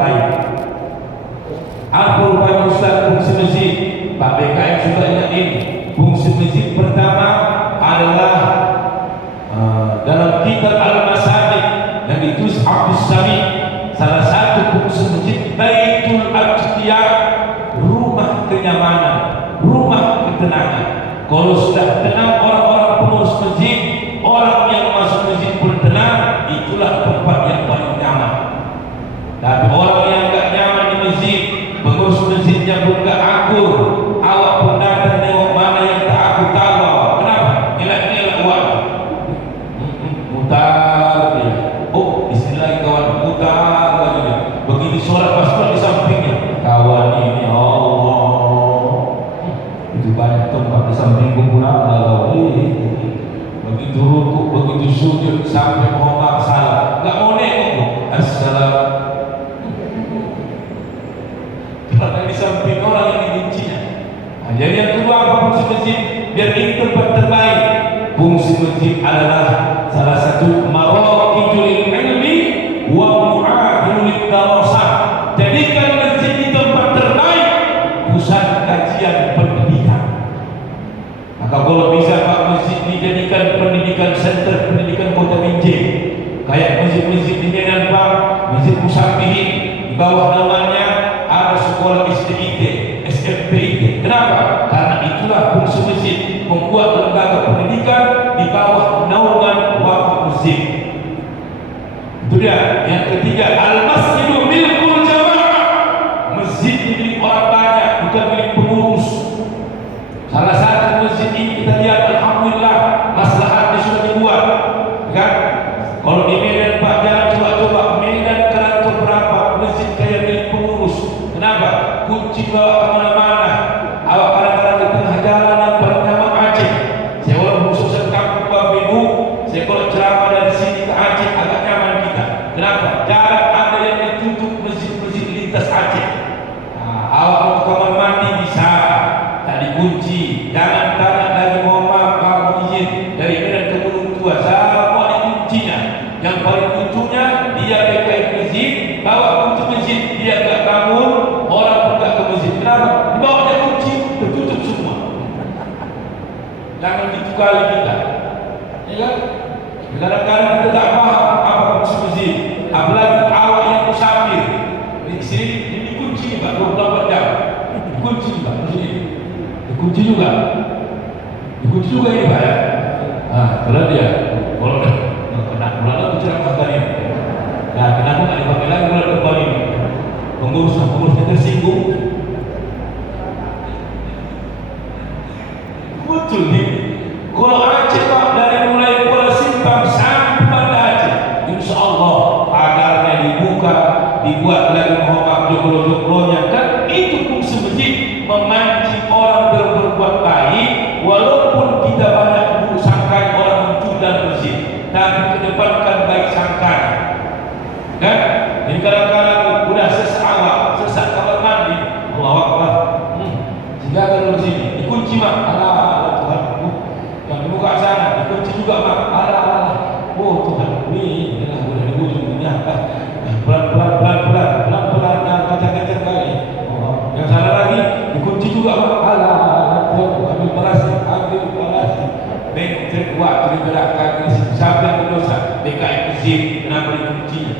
baik. Apa rupanya Ustaz fungsi masjid? Pak BKM sudah ingat ini. Fungsi masjid pertama adalah dalam kitab Al-Masajid yang ditulis Abdus Sami, salah satu fungsi masjid Baitul Aqtiyah, rumah kenyamanan, rumah ketenangan. Kalau sudah tenang orang-orang pengurus masjid, orang yang masuk masjid pun tenang, itulah tempat yang paling nyaman. Tapi orang yang enggak nyaman di masjid, pengurus masjidnya pun enggak akur, awak pun datang tengok mana yang tak akur tahu. Kenapa? Nilai-nilai uang. Mutar dia. Oh, istilah kawan, mutar lagi dia. Begitu sholat pasti di sampingnya. Kawan ini Allah. Itu banyak tempat di samping kumpulan Allah. Begitu rukuk, begitu sujud sampai mohon salah. Enggak mau nengok. Assalamualaikum. Karena di samping orang yang dibencinya. Nah, jadi yang kedua apa fungsi masjid? Biar ini tempat terbaik. Fungsi masjid adalah salah satu maraqidul ilmi wa mu'ahidul darasah. Jadikan masjid ini tempat terbaik, pusat kajian pendidikan. Maka kalau bisa Pak, masjid dijadikan pendidikan center, pendidikan Kota Binjai. Kayak masjid-masjid di Medan Pak, Masjid Musafirin, di bawah namanya ada sekolah SDIT, SMPIT. Kenapa? Karena itulah fungsi masjid, membuat lembaga pendidikan di bawah naungan wakaf masjid. Itu dia. Yang ketiga, al-masjidu milkul jamaah. Masjid milik orang banyak, bukan milik pengurus. Salah satu masjid ini kita lihat, alhamdulillah, maslahatnya sudah dibuat, kan? Kalau di Medan Pak, jangan coba-coba Medan Keranto berapa masjid kayak milik pengurus. Kenapa? Kunci bawa kemana-mana. Awak kadang-kadang di tengah jalan yang paling nyaman Aceh. Saya orang khusus kampung Bapak Ibu, saya kalau ceramah dari sini ke Aceh agak nyaman kita. Kenapa? Jarang ada yang ditutup masjid-masjid lintas Aceh. Nah, awak mau kamar mandi bisa, tak dikunci. Jangan tanya lagi, mohon maaf, kamu izin dari Medan ke Gunung Tua, semua dikuncinya. Yang paling lucunya, dia PKI masjid, bawa kunci masjid, dia enggak bangun, orang pun enggak ke masjid. Kenapa? Dibawa dia kunci, tertutup semua. Jangan ditukali kita, ya kan? Kadang-kadang kita tak paham apa fungsi masjid. Apalagi awak yang musafir di sini, dikunci Pak, 24 jam. Dikunci Pak, masjid. Dikunci juga. Dikunci juga ini Pak ya. Nah, kalau dia, kalau kena mulai bicara tadi. Nah, kenapa nggak dipakai lagi mulai kembali? Pengurus-pengurusnya tersinggung. Betul nih. Kalau Aceh Pak, dari mulai Kuala Simpang sampai Banda Aceh, insya Allah pagarnya dibuka, dibuat lagi mohon joglo-joglonya, kan itu fungsi masjid, memancing orang berbuat baik. Walaupun kita banyak buruk sangka orang muncul dalam masjid, tapi kedepankan baik sangka, kan? Jadi kadang-kadang udah sesak kamar mandi, Allahu Akbar, sehingga kalau di sini dikunci Mak, alah Tuhan, yang dibuka sana dikunci juga Mak, alah, oh Tuhan, ini inilah udah di ujungnya, pelan-pelan yang kaca-kaca kali, yang sana lagi dikunci juga Mak, alah Tuhan, ambil plastik, bentuk waktu digerakkan siapa yang berdosa? BKI masjid, kenapa dikuncinya?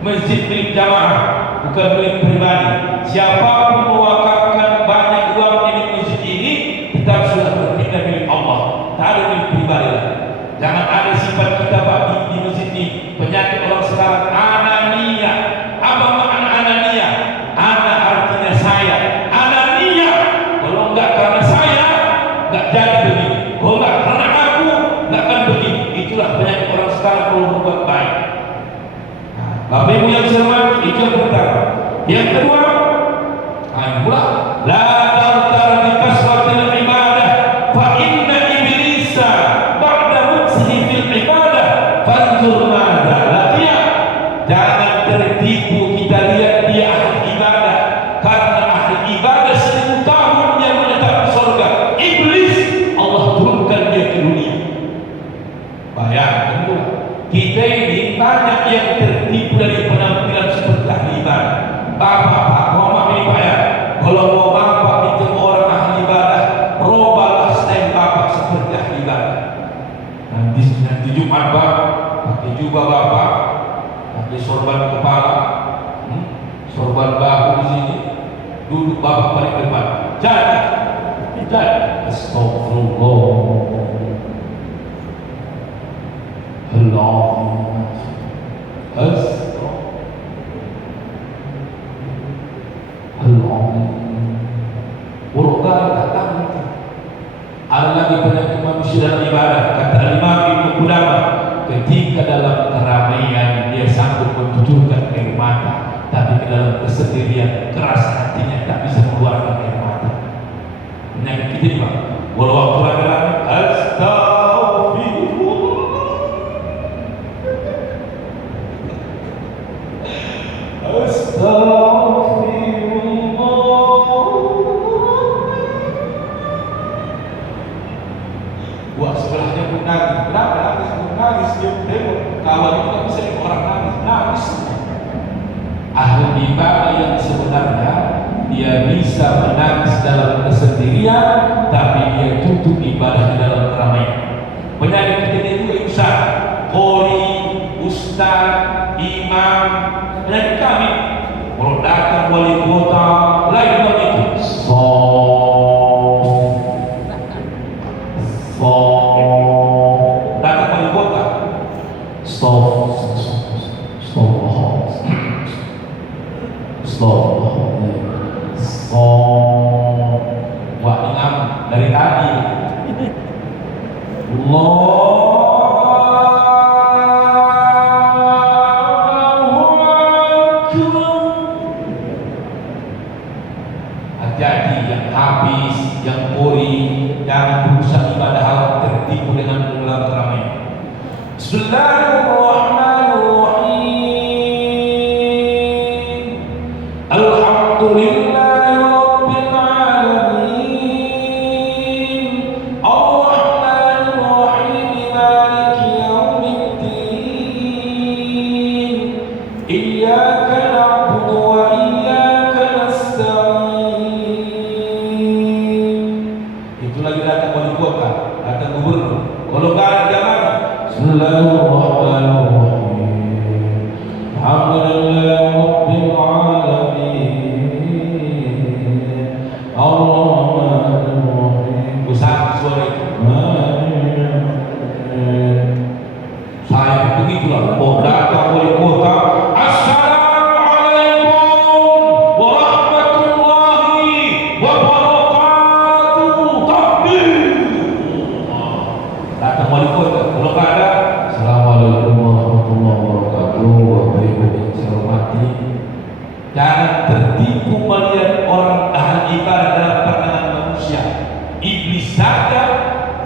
Masjid milik jamaah, bukan milik pribadi. Siapapun mewakafkan banyak uang di masjid ini, tetap sudah berpindah milik Allah. Tak ada milik pribadi lagi. Jangan ada sifat kita Pak di masjid ini. Penyakit orang sekarang anania. Apa makna anania? Ana artinya saya. Anania, kalau enggak karena saya, enggak jadi begini. Kalau enggak karena aku, enggak akan begini. Itulah penyakit orang sekarang kalau berbuat baik. Bapak Ibu yang saya hormati, itu yang pertama. Yang kedua, pula la tartar bi kasratil ibadah fa inna iblisa ba'da mutsihi fil ibadah fanzur madza laqiya. Jangan tertipu kita lihat dia ahli ibadah, karena ahli ibadah 1000 tahun dia menetap di surga. Iblis Allah turunkan dia ke dunia. Bayangkan kita ini banyak yang tertipu dari penampilan seperti Di sorban kepala, sorban bahu di sini, duduk bapak paling depan. Jadi, astagfirullah. Allah, Urukah datang. Ada lagi penyakit manusia dalam ibadah. Kata Imam Ibnu Qudamah, ketika dalam keramaian dia sanggup mencucurkan air mata, tapi ke dalam kesendirian keras hatinya tak bisa mengeluarkan air mata. Penyakit kita Pak. Walau waktu rame-rame, astagfirullah. Buat sebelahnya pun nangis. Kenapa nangis? Nangis dia tengok kawan itu tak bisa lihat orang nangis. Ahli ibadah yang sebenarnya dia bisa menangis dalam kesendirian, tapi dia tutup ibadah di dalam keramaian. Penyakit kita juga usah qori, ustaz, imam, penyakit kami. Kalau datang wali kota, lain begitu. Datang wali kota. Stop. Wah, ingat dari tadi. Hati-hati yang habis, yang kori, jangan berusaha ibadah hal tertipu dengan dalam keramaian. Bismillahirrahmanirrahim. Alhamdulillahi rabbil alamin. Ar-Rahmanir Rahim, Maliki yaumiddin. Iyyaka na'budu wa iyyaka nasta'in. Itu lagi datang wali kota, datang gubernur. Kalau nggak ada jangan. Bismillahirrahmanirrahim. Alhamdulillahi rabbil alamin. Ar-Rahmanir Rahim. Besar suara itu. Saya begitulah. Oh, datang wali kota. Assalamualaikum warahmatullahi wabarakatuh. Takbir. Datang wali kota. Kalau nggak ada, assalamualaikum warahmatullahi wabarakatuh. Bapak Ibu yang saya hormati, jangan tertipu melihat orang ahli ibadah dalam pandangan manusia. Iblis saja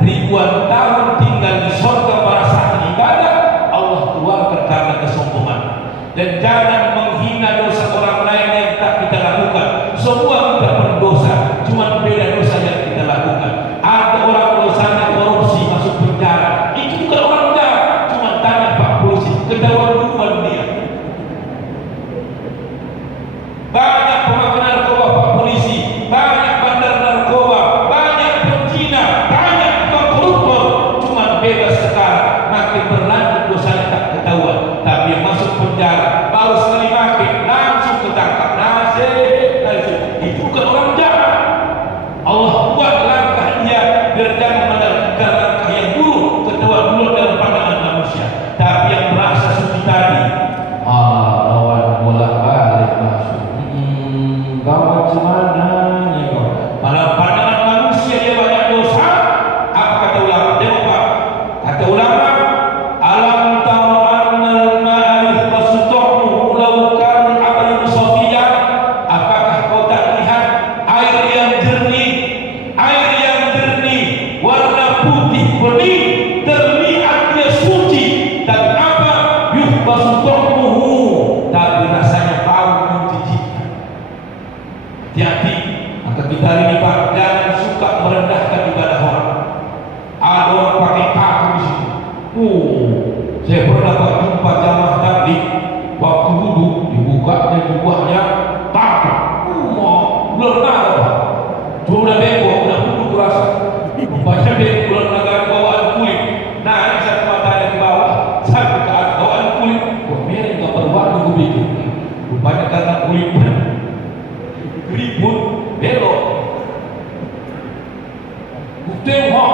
ribuan tahun tinggal di surga merasa ahli ibadah, Allah keluarkan karena kesombongan. Dan jangan menghina dosa orang lain yang tak kita lakukan. Semua kita berdosa, cuma beda dosa yang kita lakukan. Ada orang dosanya korupsi masuk penjara, itu bukan orang jahat. Cuma tanya Pak Polisi, ketahuan dia. Banyak pemakai narkoba Pak Polisi, banyak bandar narkoba, banyak penzina, banyak tukang koruptor. Cuma bebas sekarang, makin berlanjut dosanya tak ketahuan. Tapi yang masuk penjara baru sekali makin langsung ketangkap. Nasib, itu bukan orang jahat. Allah buat langkah dia biar jangan melanjutkan langkah yang buruk, ketahuan dulu dalam pandangan manusia. Tapi yang merasa suci tadi, lawan bolak-balik masuk. Gawat semana nih kok. Pada pandangan manusia dia banyak dosa. Apa kata ulama? Tengok Pak. Kata ulama, alam tara annal ma'a yuhbasu ta'muhu law kana al-'abyadu safiyan. Apakah kau tak lihat air yang jernih, warna putih bening, terlihat dia suci, dan apa? Yuhbasu ta'muhu, tapi rasanya bau mencicikkan. Hati-hati, maka kita hari ini Pak, jangan suka merendahkan ibadah orang. Ada orang pakai paku di situ. Saya pernah Pak jumpa jamaah tabligh, waktu duduk dibukanya jubahnya paku. Belum tahu Pak. Cuma udah bengkok, udah duduk rasa. Rupanya bengkok bulan negara bawaan kulit. Nah, ini satu matanya ke bawah, satu ke atas bawaan kulit. Wah, merah nggak berubah. rupanya karena kulit ribut belok tengok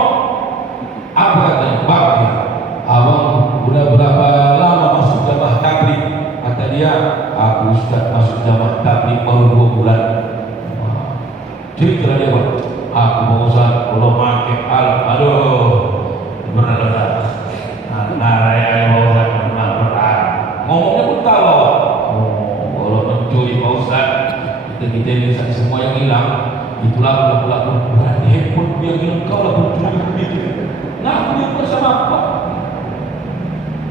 apa katanya, Pak abang udah berapa lama masuk jamaah tabligh? Kata dia, aku Ustaz masuk jamaah tabligh baru 2 bulan. Cerita dia, Pak, aku mau Ustaz kalau pakai aduh berat naraya mau Ustaz berat ngomongnya pun tahu. Kalau mencuri Pak Ustaz kita ini semua yang hilang itulah pelaku berarti handphone yang hilang kau lah pencuri begitu. Nah dia bersama apa?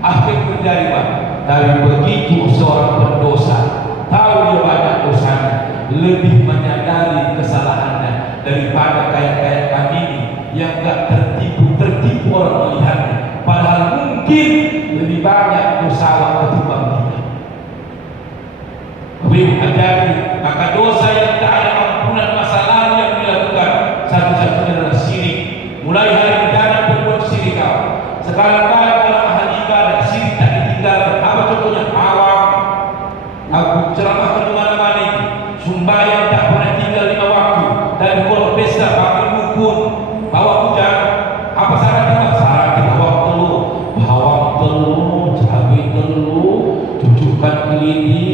Akhir terjadi Pak. Tapi begitu seorang pendosa tahu dia banyak dosanya, lebih menyadari kesalahannya daripada kayak kami ini yang gak tertipu orang melihatnya. Padahal mungkin lebih banyak dosa ketimbang kita. Beliau ajari maka dosa yang tak ada ampunan masa lalu yang dilakukan satu-satunya adalah syirik. Mulai hari ini jangan berbuat syirik kau. Sekarang kalau ahli ibadah syirik tak ditinggalkan. Apa contohnya? Awam. Aku ceramahkan di mana-mana ini. Sembahyang tak pernah tinggal 5 waktu. Dan kalau pesta pakai dukun, bawa hujan. Apa syaratnya? Syaratnya bawang telur, cabai telur, cucukkan ke lidi,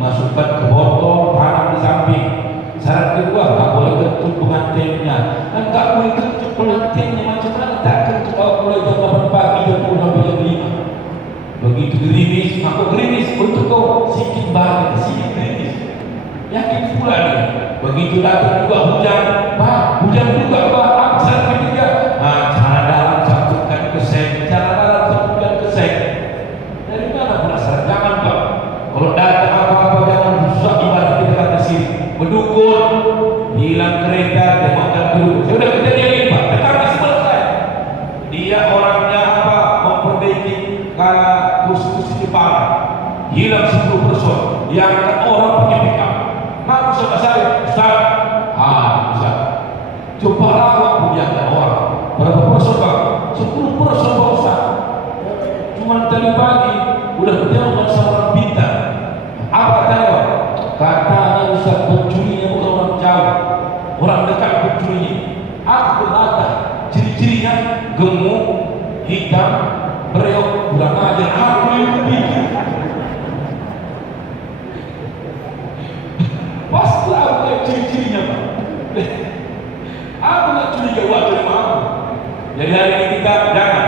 masukkan ke botol, tanam di samping. Syarat kedua, tak boleh kentut pengantinnya. Dan tak boleh kentut pengantinnya macam mana? Tak kentut kalau mulai jam 8 pagi jam 10 sampai jam 5. Begitu gerimis, aku gerimis untuk kau sikit bahagia, sikit gerimis. Yakin pula dia. Begitu datang juga hujan, Pak, hujan juga Pak. Syarat ketiga, cara dalam satukan ke seng, cara dalam satukan ke seng. Dari mana pula syarat? Jangan Pak. Kalau datang apa-apa jangan rusak ibadah kita kata sini. Berdukun, hilang kereta, tembakkan dulu. Sudah kita jadi Pak, tetapi selesai. Dia orangnya apa? Memperbaiki kursi-kursi Jepang. Hilang 10%. Yang kan orang punya pickup. Ngaku sama saya, Ustaz. Ustaz. Coba rawat punya orang. Berapa persen Pak? 10% Pak Ustaz. Cuma tadi pagi udah ketemu dengan seorang bintang. Apa katanya? Katanya Ustaz pencurinya bukan orang jauh, orang dekat pencurinya. Aku berkata ciri-cirinya gemuk, hitam, bereok, kurang ajar. Aku yang pikir. Pasti aku lihat ciri-cirinya Pak. Aku nggak curiga wajah aku. Jadi hari ini kita jangan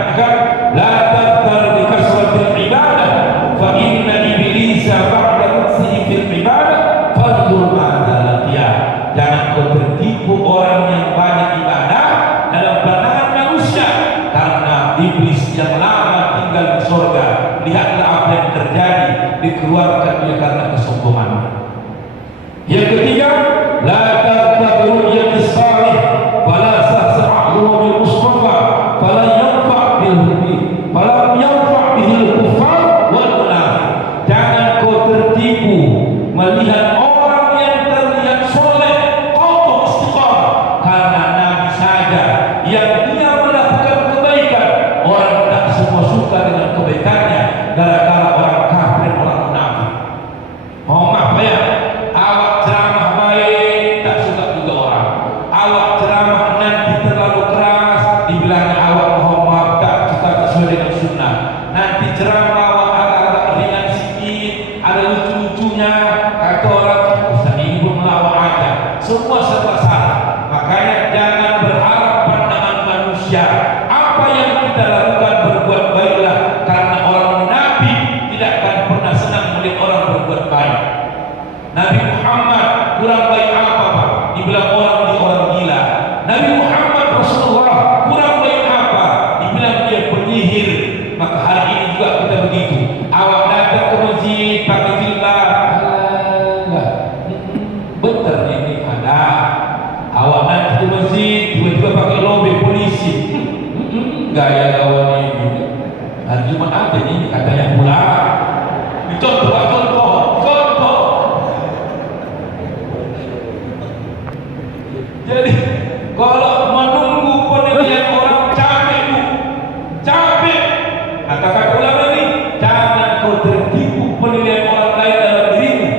la taftar bi kasratil ibadah fa inna iblisa ba'da nafsihi fil ibadah fanzur ma'adha laqiya. Jangan kau tertipu orang yang banyak ibadah dalam pandangan manusia, karena iblis yang lama tinggal di surga. Lihatlah apa yang terjadi, dikeluarkan dia karena kesombongannya. Yang ketiga, la taqtabiru yadis salih wala sahsa'ahu bil mustafa fala yanfa' bil hudi fala yanfa' bil kufar wal munafiq. Jangan kau tertipu melihat orang yang terlihat soleh, kokoh istiqamah, karena Nabi saja yang dia melakukan kebaikan, orang tak semua suka dengan kebaikannya gara-gara orang kafir, orang munafik. Oh maaf ya, awak ceramah baik tak suka juga orang. Awak ceramah nanti terlalu keras, dibilangnya awak mohon maaf tak suka sesuai dengan sunnah. Nanti ceramah awak agak-agak ringan sedikit, ada lucu-lucunya, kata orang Ustaz ini pun melawak aja. Semua serba salah. Makanya jangan berharap pandangan manusia. Apa yang kita lakukan berbuat baiklah, karena orang munafik tidak akan pernah senang melihat orang berbuat baik. Nabi Muhammad kurang baik apa Pak? Dibilang orang dia orang gila. Nabi Muhammad Rasulullah kurang baik apa? Dibilang dia penyihir. Maka hari ini juga kita begitu. Awak datang ke masjid pakai jilbab, alah, bener ini ada. Awak nanti ke masjid tiba-tiba pakai lobe polisi, gaya kawan ini. Hari Jumat aja ini katanya pula. Dicontoh Pak, contoh. Jadi kalau menunggu penilaian orang capek Bu, capek. Kata-kata ulama ini, jangan kau tertipu penilaian orang lain dalam dirimu,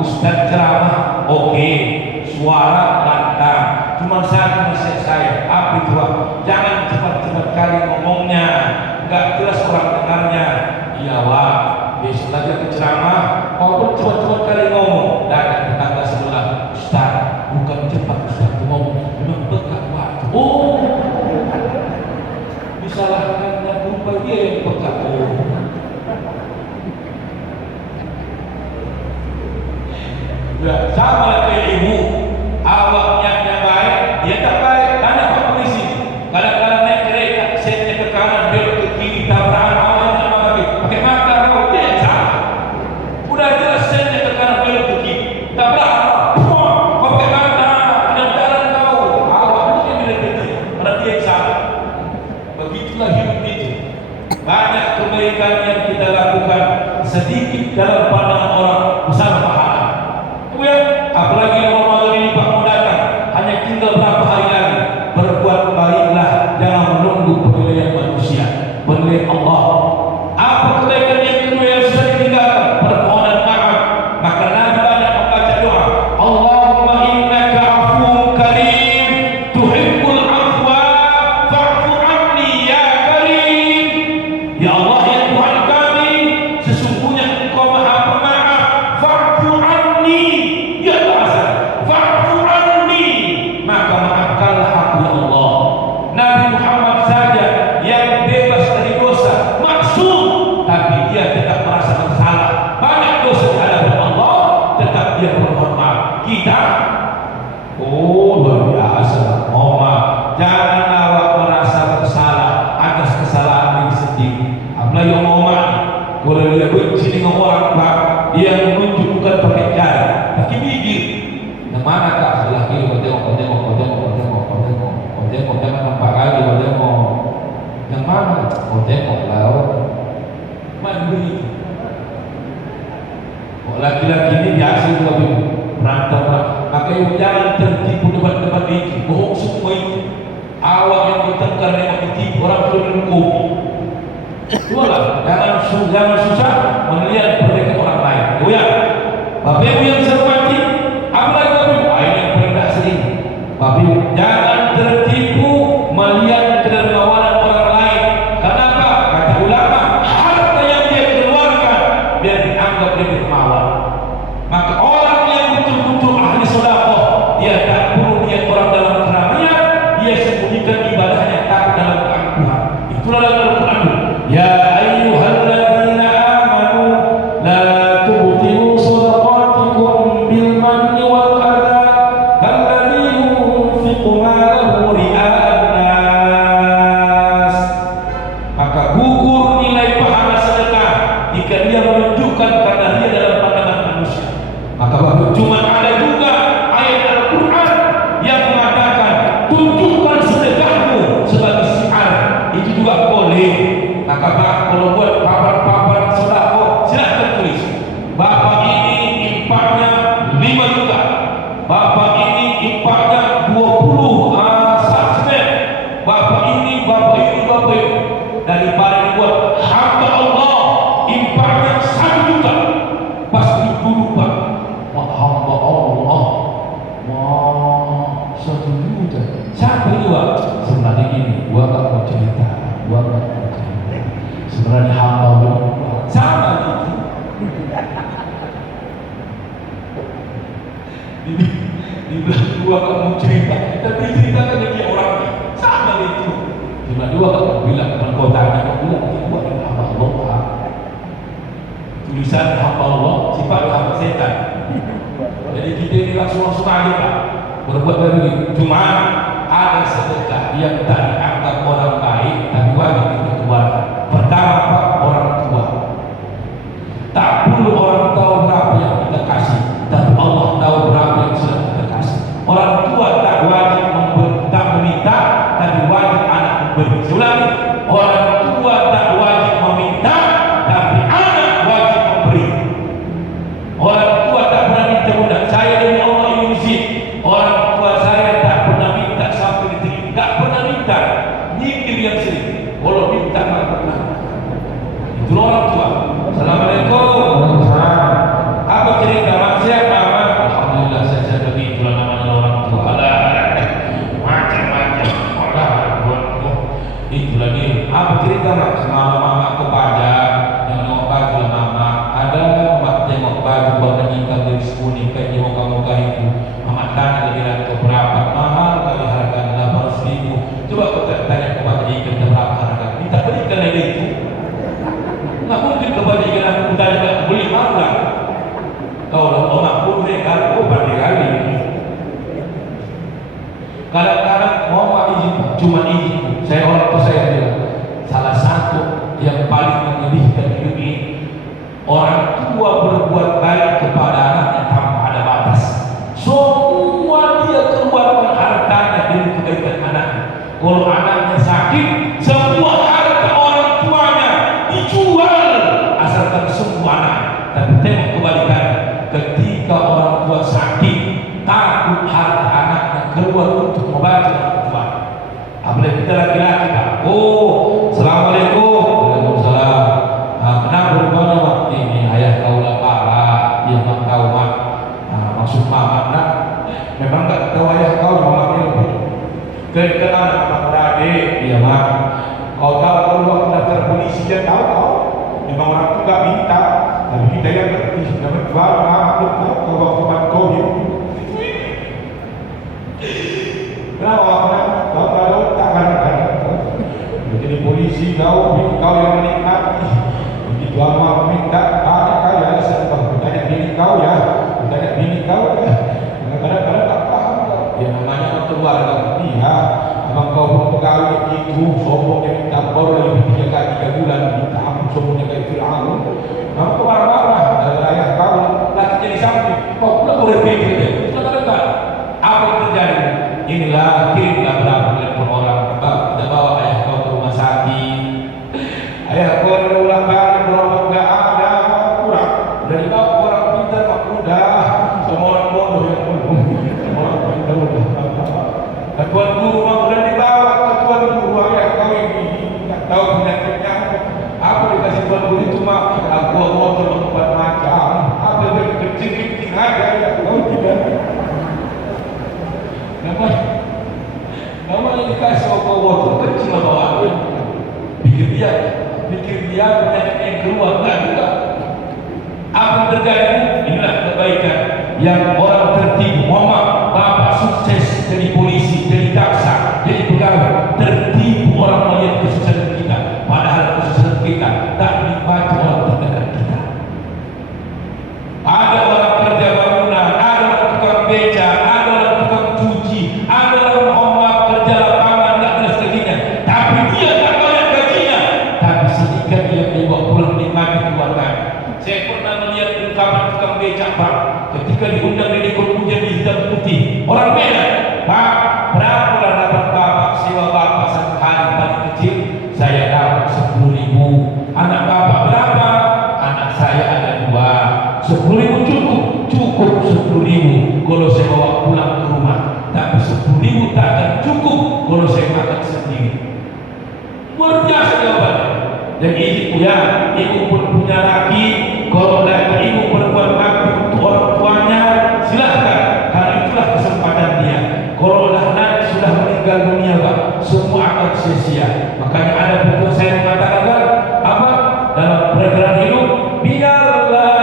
Ustaz ceramah oke, suara lantang, cuma satu nasihat saya, apa itu Pak? Jangan cepat-cepat kali ngomongnya, nggak jelas orang dengarnya. Iya Wak, besok lagi aku ceramah, kau pun cepat-cepat kali ngomong. Dan tetangga sebelah, Ustaz, bukan cepat Ustaz ngomong, memang pekat waktu. Oh, disalahkan dan lupa dia yang pekat. Oh. Ya, sama kayak ibu, awaknya baik, dia tak baik. Tanya Pak Polisi, kadang-kadang naik kereta, setnya ke kanan, belok ke kiri, tabrakan awalnya sama lagi, pakai mata kau, dia sama. Udah jelas setnya ke kanan, belok ke kiri, tabrakan, kau pakai mata, jalan kau, awaknya bila kecil, karena dia sama. Begitulah hidup itu. Banyak kebaikan yang kita lakukan, sedikit dalam pandangan orang besar pahala. Apalagi Ramadan ini Pak mau datang, hanya tinggal berapa hari lagi. Berbuat baiklah, jangan menunggu penilaian manusia, penilaian Allah. Apa kebaikan yang kedua yang sudah ditinggalkan? Permohonan maaf. Maka Nabi banyak membaca doa, Allahumma innaka afuwwun karim, tuhibbul afwa fa'fu anni ya karim. Ya Allah ya Tuhan kami, sesungguhnya Engkau Maha Pemaaf, fa'fu anni. Maka maafkanlah aku ya Allah. Nabi Muhammad saja yang bebas dari dosa, maksum, tapi dia tetap merasa bersalah. Banyak dosa di hadapan Allah, tetap dia bermohon maaf. Kita, oh luar biasa, mohon maaf. Jangan awak merasa bersalah atas kesalahan diri sendiri. Apalagi omongan, kalau dia benci dengan orang Pak, dia menunjuk bukan pakai jari, pakai bibir. Yang mana kak? Sebelah kiri, kau tengok, jangan nampak lagi, kau tengok. Yang mana? Kau tengok lah. Mana begitu? Laki-laki ini biasa juga berantem. Makanya jangan tertipu debat-debat itu, bohong semua itu. Awak yang bertengkar dengan ditipu, orang sudah mendukung. Itulah, jangan susah melihat perbaikan orang lain. Oh ya, Bapak Ibu yang saya hormati, apalagi Bapak Ibu, ini yang paling tak sering. Bapak Ibu, jangan tertipu melihat kedermawanan orang lain. Kenapa? Kata ulama, harta yang dia keluarkan biar dianggap dia dermawan. Maka orang yang betul-betul ahli sedekah, dia tak perlu lihat orang dalam keramaian, dia sembunyikan ibadahnya tak dalam keangkuhan. Itulah dalam Al-Quran. Ya ayyuhalladzina amanu la tubtilu shadaqatikum bil manni wal adha kalladzi yunfiqu malahu ria'an nas. Maka gugur nilai pahala sedekah jika dia menunjukkan karena dia dalam pandangan manusia. Maka cuma ada juga ayat Al-Quran yang mengatakan tunjukkan sedekahmu sebagai syiar, itu juga boleh. Maka Pak, kalau buat papan-papan sedekah silahkan tulis, Bapak ini infaknya 5 juta, Bapak ini infaknya 20 subscribe, Bapak ini daripada dibuat hamba Allah infaknya 1 juta. Pas dulu Pak, hamba Allah, wah 1 juta. Siapa ini Pak? Sebenarnya gini, gua gak mau cerita, sebenarnya hamba Allah sama gitu. Dibilang gua gak mau cerita, tapi ceritakan lagi orangnya sama gitu. Cuma dua gak bilang teman kotanya, kau bilang gua adalah hamba Allah. Tulisan hamba Allah, sifat hamba setan. Jadi kita ini langsung aja Pak, berbuat begitu. Cuma ada sedekah yang tak dianggap orang baik, tapi wajib kita keluarkan. Pertama Pak, orang tua. Tak perlu orang tahu berapa yang kita kasih, tapi Allah tahu berapa yang sudah kita kasih. Orang tua tak wajib tak meminta, tapi wajib anak memberi. Seulangi, orang tua tak wajib meminta, tapi anak wajib memberi. Orang tua tak pernah minta bunda, saya dari Allah ini musik. Orang tua saya tak pernah minta sampai diterima, tak pernah minta. Nyikir yang sering. Kalau minta tak pernah. Itu orang tua. Assalamualaikum. Apa cerita maksiat? Itulah dia. Apa cerita mak? Semalam mama ke pajak yang nengok baju lah mama. Ada mak tengok baju warna hitam dari kuning kayak di muka-muka itu. Mama tanya lagi lagi berapa mahal kali harga 800.000. Coba kau tanya kepada ikan berapa harga. Minta belikan lagi itu. Nggak mungkin kepada ikan aku tanya beli mahal. Kau lah orang pun mereka kau pandai kali. Kadang-kadang mau izin, cuma izin. Saya orang tua saya bilang, salah satu yang paling menyedihkan hidup ini, orang tua berbuat baik kepada anaknya tanpa ada batas. Semua dia keluarkan hartanya demi kebaikan anaknya. Kalau anaknya sakit, semua harta orang tuanya dijual asalkan semua anak. Tapi tengok kebalikannya, ketika orang tua sakit, takut harta anaknya keluar untuk membantu orang tua. Apalagi kita laki-laki Pak. Oh, assalamualaikum. Waalaikumsalam. Kenapa rupanya waktu ini ayah kau lah parah, dia mak kau mak. Maksud mama nak, memang tak tahu ayah kau mama itu. Kebetulan anak beradik, dia mak. Kau tahu kalau waktu daftar polisi dia tahu kau. Memang orang tu tak minta, tapi kita yang berarti dapat jual mama tu tahu kau waktu bantu dia. Kenapa kau tahu tak kadang-kadang jadi polisi kau yang menikmati begitu amat minta banyak kali ada sebab bertanya bini kau ya kadang-kadang tak paham kau ya namanya keluarga dia abang kau pun pegawai begitu sombong yang minta baru lebih 3 bulan minta ampun sombongnya kayak Fir'aun kamu marah-marah dari ayah kau lagi jadi samping kau pula boleh pikir deh kadang-kadang apa yang terjadi inilah kirimlah berapa telepon orang kita bawa ayah kau ke rumah sakit ayah kau berulang kali berobat gak ada kurang dari kau orang pintar tak mudah sama orang bodoh yang belum orang pintar udah ketuan guru mah udah dibawa ketuan guru ayah kau ini tak tahu penyakitnya apa dikasih tuan guru itu mah aku motor 4 macam apa yang kecil-kecil aja ya kau tidak namanya dikasih obat kecil atau apa pikir dia penyakit yang keluar enggak juga apa yang terjadi inilah kebaikan yang orang tertipu mama bapak sukses jadi polisi jadi jaksa jadi pegawai tertipu orang melihat kesuksesan kita padahal kesuksesan kita tak dinikmati orang terdekat kita ada orang kerja bangunan ada orang tukang beca ada orang tukang cuci ada orang ombak kerja lapangan tak ada seginya tapi dia tak banyak gajinya tapi sedikit dia dibawa pulang nikmati keluarga. Saya pernah melihat ungkapan tukang beca Pak ketika diundang di hujan di hitam putih orang Medan Pak berapa dapat bapak sewa bapak satu hari paling kecil saya dapat 10.000 anak bapak berapa anak saya ada 2 10.000 cukup 10.000 kalau saya bawa pulang ke rumah tapi 10.000 tak akan cukup kalau saya makan sendiri luar biasa jawabannya dan ibu ya ibu pun punya laki kalau laki ibu berbuat bakti untuk orang tuanya silahkan karena itulah kesempatan dia kalau anak sudah meninggal dunia Pak semua akan sia-sia makanya ada betul saya mengatakan apa dalam perjalanan hidup biarlah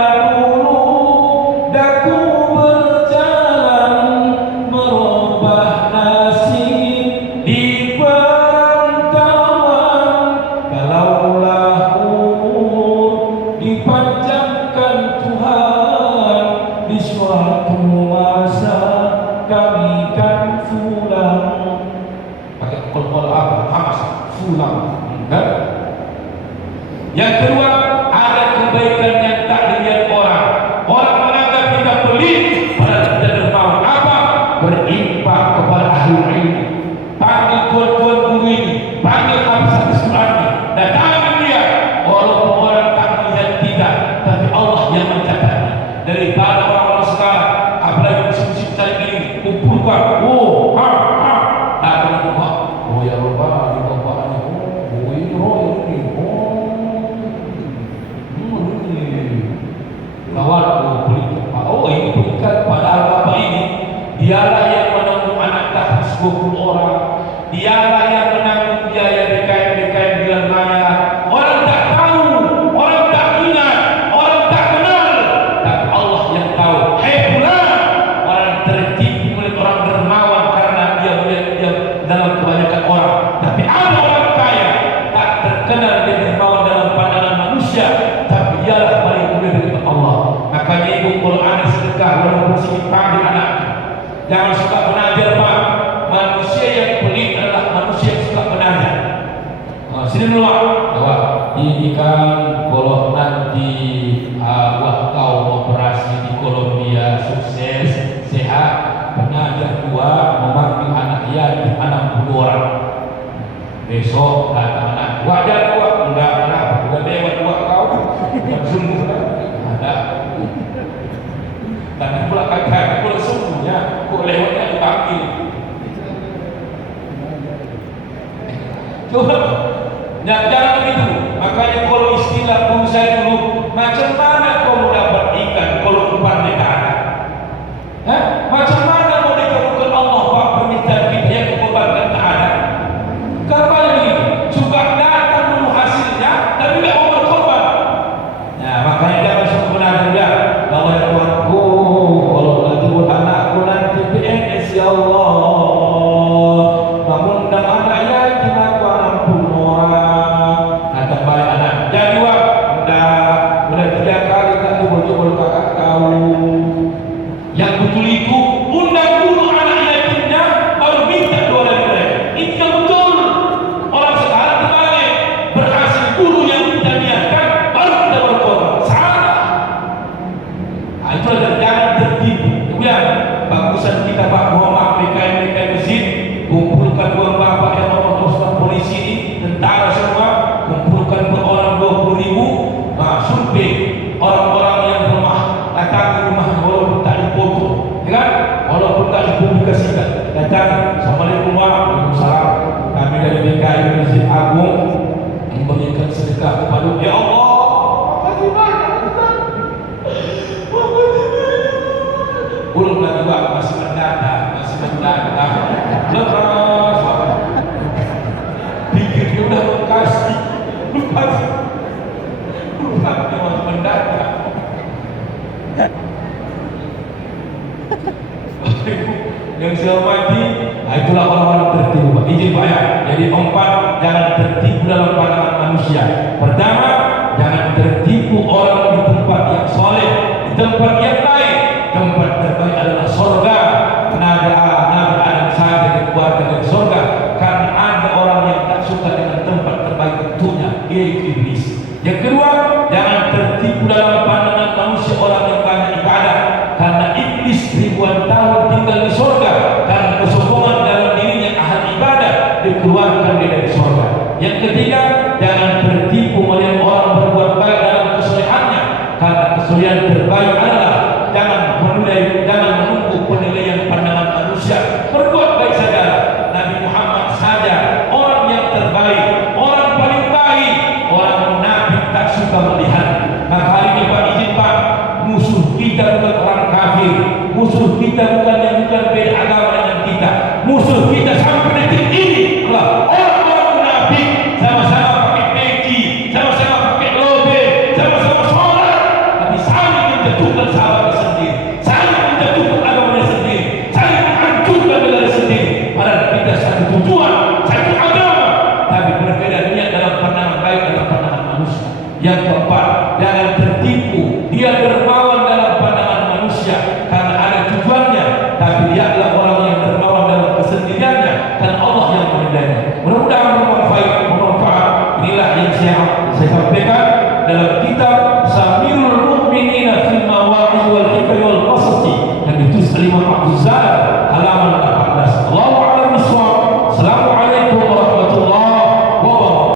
yang kedua ada kebaikan yang tak dilihat orang menganggap kita pelit padahal kita dermawan apa berinfak kepada ahli ilmu panggil tuan-tuan guru ini panggil habis Quran ini datangi dia walaupun orang tak melihat kita tapi Allah yang mencatatnya daripada orang-orang sekarang apalagi musim-musim kali ini kumpulkan datang rumah ya Allah di bapaknya ini Jangan suka menajar Pak. Manusia yang pelit adalah manusia yang suka menajar. Sini dulu Pak. Ini kan kalau nanti wah kau operasi di Kolombia sukses sehat, penajar dua memanggil anak yatim 60 orang. Besok datang anak wajar dua enggak udah lewat dua kau sungguh ada. Tadi pula kakak pula sungguhnya kok lewatnya dipanggil. Coba jangan begitu. Makanya kalau istilah bangsa dulu, macam mana kau mendapat ikan kalau umpan negara? Macam mana mau dikabulkan Allah Pak permintaan kita yang mengorbankan tak ada? Kenapa begitu? Suka datang dulu hasilnya, tapi tidak mau berkorban. Nah, makanya jangan sebenarnya bahwa ya Tuhanku, kalau nanti buat anakku nanti PNS ya Allah, mengundang anak yatim aku 60 orang, ada balik anak. Jadi wah, udah 3 kali tak jebol-jebol kakak kau. Yang betul itu undang dulu anak yatimnya, baru minta doa dari mereka. Itu yang betul. Orang sekarang terbalik, berhasil dulu yang kita niatkan, baru kita berkorban. Salah. Nah, itu adalah jangan tertipu. Kemudian bagusan kita Pak Muhammad PKM mesin, kumpulkan uang bapak yang orang polisi ini, tentara semua, kumpulkan per orang 20.000. Nah, survei orang-orang yang lemah, datang ke rumah walaupun tak dipoto, ya kan? Walaupun tak dipublikasikan, datang. Assalamualaikum warahmatullahi wabarakatuh. Kami dari BKM Masjid Agung memberikan sedekah kepada ya Allah. Makasih banyak Ustaz. Belum lagi Pak, masih mendata. Lepas pikir dia udah kasih, lupa dia masih mendata. Yang saya hormati, itulah orang-orang tertipu Pak. Izin Pak ya. Jadi 4, jangan tertipu dalam pandangan manusia. Pertama, jangan tertipu orang di tempat yang soleh, di tempat yang baik. Tempat terbaik adalah surga. Nabi Adam saja dikeluarkan dari surga karena ada orang yang tak suka dengan tempat terbaik untuknya, yaitu iblis. Yang kedua, jangan tertipu dalam pandangan manusia orang yang banyak ibadah, karena iblis ribuan tahun tinggal di surga karena kesombongan dalam dirinya ahli ibadah, dikeluarkan dari surga. Yang ketiga, jangan tertipu melihat orang berbuat baik dalam kesolehannya, karena kesolehan terbaik adalah jangan menunggu penilaian pandangan manusia. Berbuat baik saja. Nabi Muhammad saja orang yang terbaik, orang paling baik. Orang munafik tak suka melihat. Maka hari ini Pak, izin Pak, musuh kita bukan orang kafir, musuh kita bukan yang bukan beda agama dengan kita. Musuh kita sampai detik ini adalah orang-orang munafik, sama-sama pakai peci, sama-sama pakai lobe, sama-sama sholat, tapi saling menjatuhkan sahabatnya sendiri, saling menjatuhkan agamanya sendiri, saling menghancurkan negara sendiri. Padahal kita satu tujuan, satu agama, tapi berbeda niat dalam pandangan baik dalam pandangan manusia. Yang keempat, jangan tertipu. Dia dermawan dalam pandangan manusia karena ada tujuannya, tapi dia adalah orang yang dermawan dalam kesendiriannya dan Allah yang menilainya. Mudah-mudahan bermanfaat. Inilah yang saya sampaikan dalam